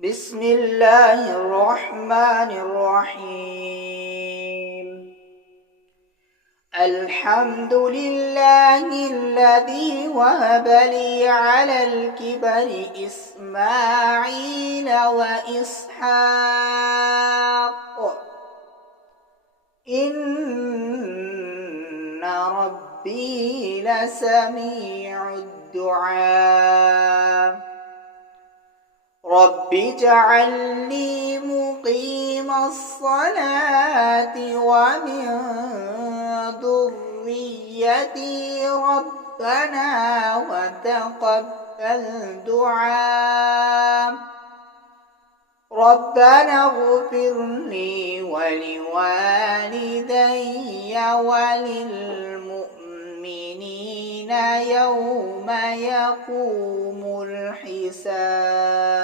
بسم الله الرحمن الرحيم. الحمد لله الذي وهب لي على الكبر إسماعيل وإسحاق إن ربي لسميع الدعاء. رب اجعلني مقيم الصلاة ومن ذريتي ربنا وتقبل دعاء. ربنا اغفر لي ولوالدي وللمؤمنين يوم يقوم الحساب.